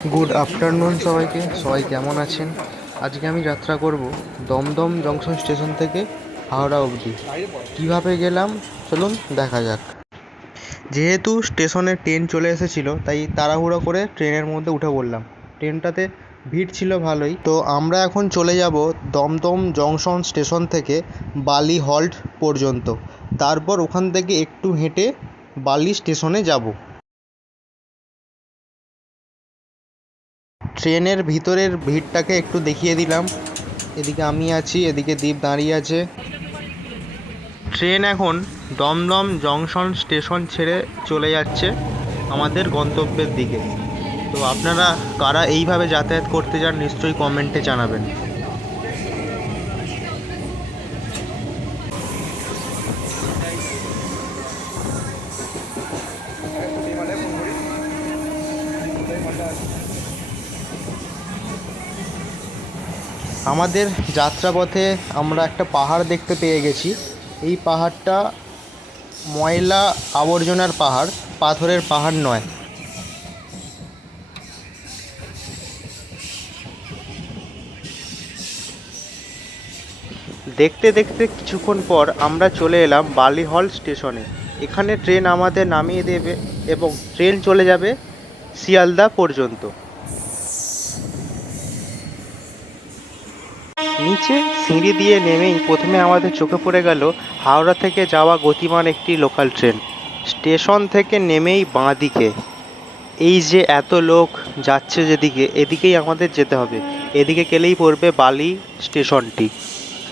Good afternoon সবাইকে। সবাই কেমন আছেন? আজকে আমি যাত্রা করব দমদম জংশন স্টেশন থেকে হাওড়া অবধি। কীভাবে গেলাম? চলুন দেখা যাক। যেহেতু স্টেশনে ট্রেন চলে এসেছিল, তাই তাড়াহুড়ো করে ট্রেনের মধ্যে উঠে পড়লাম। ট্রেনটাতে ভিড় ছিল ভালোই। তো আমরা এখন চলে যাব দমদম জংশন স্টেশন থেকে বালি হল্ট পর্যন্ত। তারপর ওখান থেকে একটু হেঁটে বালি স্টেশনে যাব। ট্রেনের ভিতরের ভিড়টাকে একটু দেখিয়ে দিলাম। এদিকে আমি আছি, এদিকে দ্বীপ দাঁড়িয়ে আছে। ট্রেন এখন দমদম জংশন স্টেশন ছেড়ে চলে যাচ্ছে আমাদের গন্তব্যের দিকে। তো আপনারা কারা এইভাবে যাতায়াত করতে চান নিশ্চয়ই কমেন্টে জানাবেন। আমাদের যাত্রাপথে আমরা একটা পাহাড় দেখতে পেয়ে গেছি। এই পাহাড়টা ময়লা আবর্জনার পাহাড়, পাথরের পাহাড় নয়। দেখতে দেখতে কিছুক্ষণ পর আমরা চলে এলাম বালিহল স্টেশনে। এখানে ট্রেন আমাদের নামিয়ে দেবে এবং ট্রেন চলে যাবে শিয়ালদা পর্যন্ত। নিচে সিঁড়ি দিয়ে নেমেই প্রথমে আমাদের চোখে পড়ে গেল হাওড়া থেকে যাওয়া গতিমান একটি লোকাল ট্রেন স্টেশন থেকে নেমেই বাঁ দিকে। এই যে এত লোক যাচ্ছে যেদিকে, এদিকেই আমাদের যেতে হবে। এদিকে গেলেই পড়বে বালি স্টেশনটি।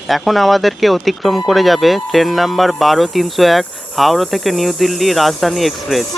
এখন আমাদেরকে অতিক্রম করে যাবে ট্রেন নাম্বার বারো তিনশো এক, হাওড়া থেকে নিউ দিল্লি রাজধানী এক্সপ্রেস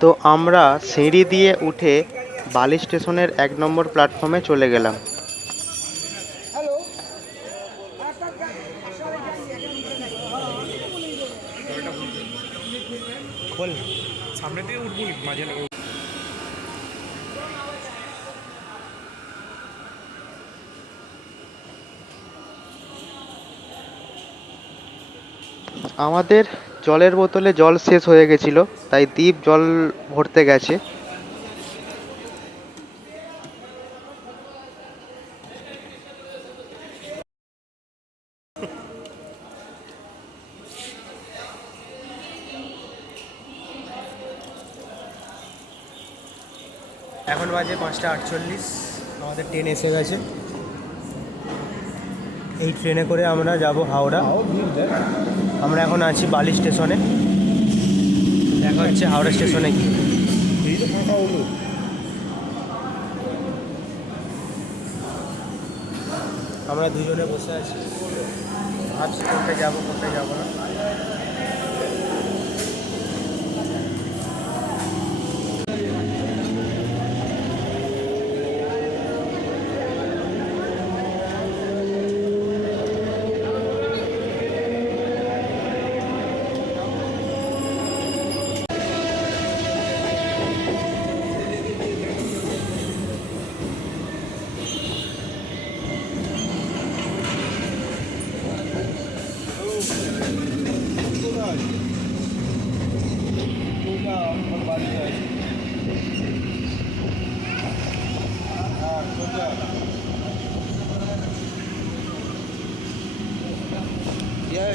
তো আমরা সিঁড়ি দিয়ে উঠে বালি স্টেশনের এক নম্বর প্ল্যাটফর্মে চলে গেলাম। আমাদের জলের বোতলে জল শেষ হয়ে গেছিল, তাই দ্বীপ জল ভরতে গেছে। এখন বাজে পাঁচটা আটচল্লিশ, আমাদের ট্রেন এসে গেছে। এই ট্রেনে করে আমরা যাব হাওড়া। আমরা এখন আছি বালি স্টেশনে। দেখা হচ্ছে হাওড়া স্টেশনে গিয়ে। আমরা দুজনে বসে আছি। ভাবছি কোথায় যাব কোথায় যাব না।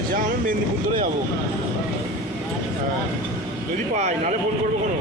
যা আমি মেদিনীপুর ধরে যাব। হ্যাঁ। যদি পাই নাহলে ফোন করব কোনো?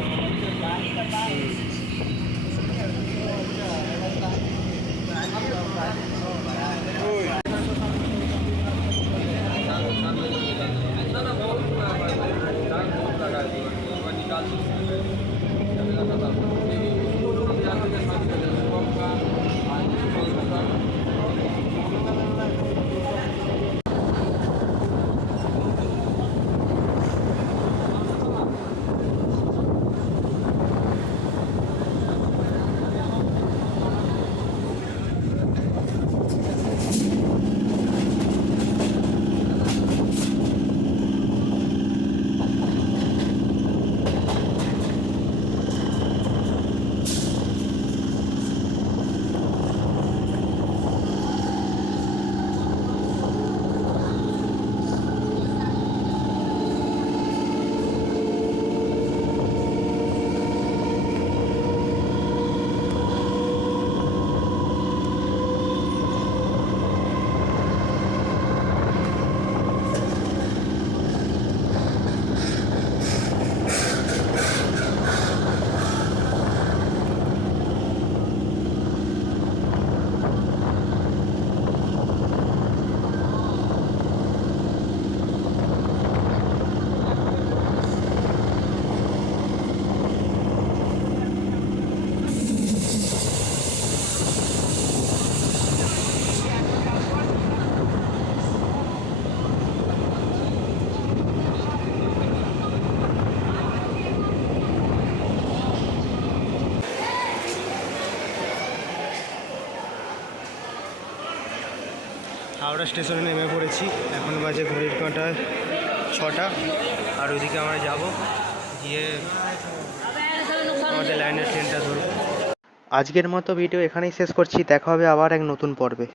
হাওড়া স্টেশনে নেমে পড়েছি। এখন বাজে ঘড়ির কাঁটায় ছটা। আর ওইদিকে আমরা যাব। গিয়ে আমাদের লাইনের ট্রেনটা ধরব। আজকের মতো ভিডিও এখানেই শেষ করছি। দেখা হবে আবার এক নতুন পর্বে।